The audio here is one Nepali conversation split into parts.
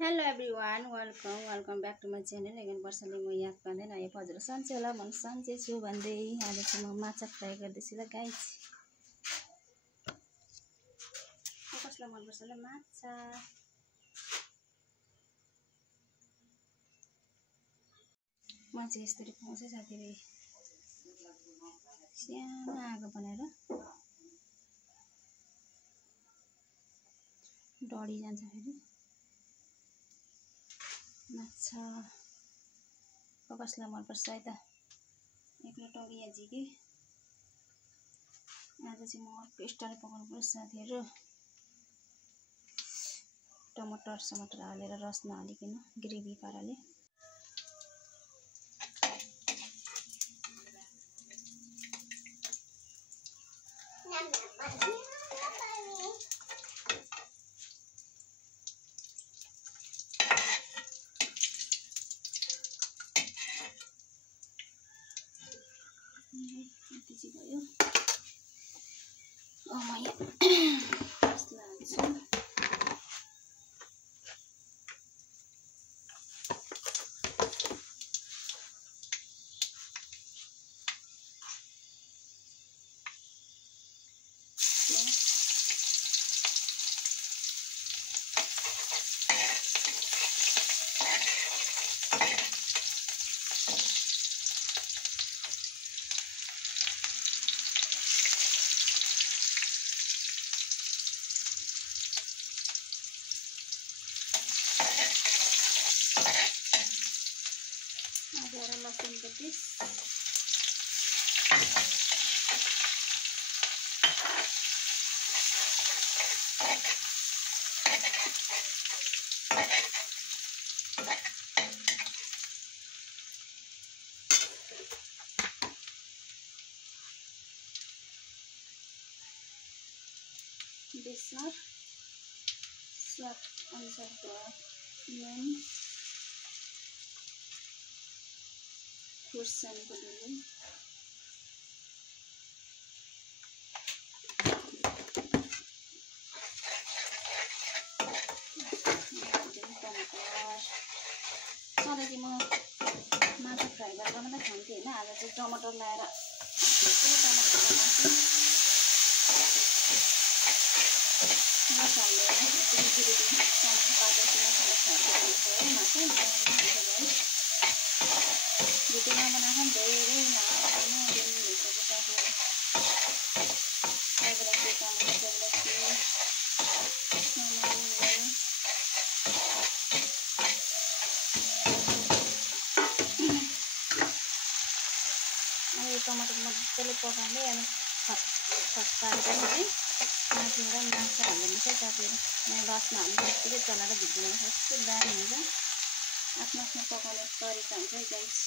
Hello everyone welcome back to my channel. Again वर्षले म याद पाउँदैन है हजुर सन्चै होला म सन्चै छु भन्दै आज चाहिँ म माछा फ्राई गर्दैछु ल गाइस। कसलाई मनपर्छ ल माछा। म चाहिँ यस्तरी पाउँछ साथीले सानो आगो बनाएर डढी जान्छ फेरि माछा। कसलाई मनपर्छ है त एक्लो टगिया झिके। आज चाहिँ म अर्को स्टाइल पकाउनु पर्छ साथीहरू। टमाटर हालेर रस नहालिकन ग्रेभी पाराले। यति भयो। म यसलाई हाल्छु। अदुवा र लसुनको पिस बेसार स्वाद अनुसारको नुन खुर्सानीको धुलो सधैँ चाहिँ म माछा फ्राई गरेर मात्रै खान्थेँ होइन। आज चाहिँ टमाटर लाएर टमाटर बनाउँछु। रस हालेर यसरी टमाटर पाकेपछि मसाला भिडियोमा बनाएको पनि धेरै लामो दिन भइसक्यो यो टमाटर मजाले पकाउँदै अनि पारेर है माथिबाट माछा हाल्नु चाहिँ साथीहरू। यहाँ रसमा हाल्नु बित्तिकै चलाएर भिज्नु कस्तो दामी हुन्छ। आफ्नो आफ्नो पकाउने तरिका हुन्छ है गाइस।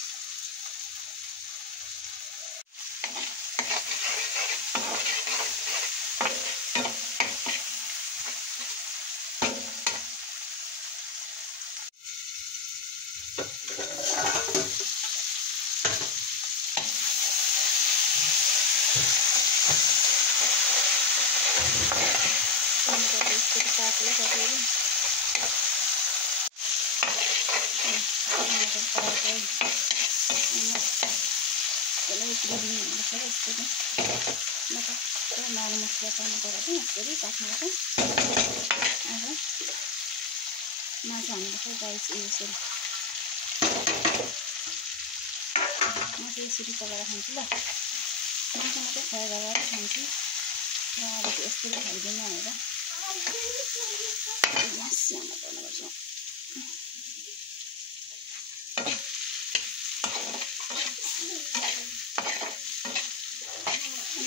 माल मसला टमाटर यसरी पाक्नुपर्छ। अब माछा हाल्नुपर्छ गाइस। यसरी म चाहिँ यसरी पकाएर खान्छु ल। माछा मात्रै फ्राई गरेर खान्छु र अब चाहिँ यसरी खाइदिनु भनेर मस्यामा बनाउनुपर्छ।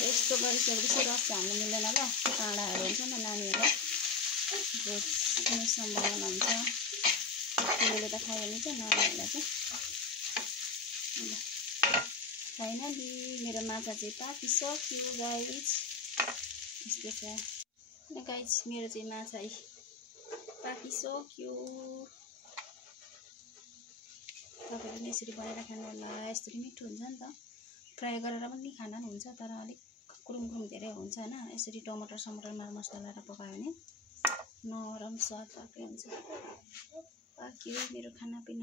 यस्तो गरिसकेपछि रस हाल्नु मिल्दैन ल। काँडाहरू हुन्छ नि नानीहरूलाई बुझ्ने सम्भावना हुन्छ। ठुलोले त खायो भने चाहिँ नानीहरूलाई चाहिँ। फाइनली मेरो माछा चाहिँ पाकिसक्यो गाइस। यस्तो छ गाइस मेरो चाहिँ माछा पाकिसक्यो। तपाईँले पनि यसरी बनाएर खानु होला। यसरी मिठो हुन्छ नि त। फ्राई गरेर पनि खाना पनि हुन्छ तर अलिक कुरुम धेरै हुन्छ होइन। यसरी टमाटर मर मसला लाएर पकायो भने नरम स्वाद अर्कै हुन्छ। पाक्यो मेरो खानापिना।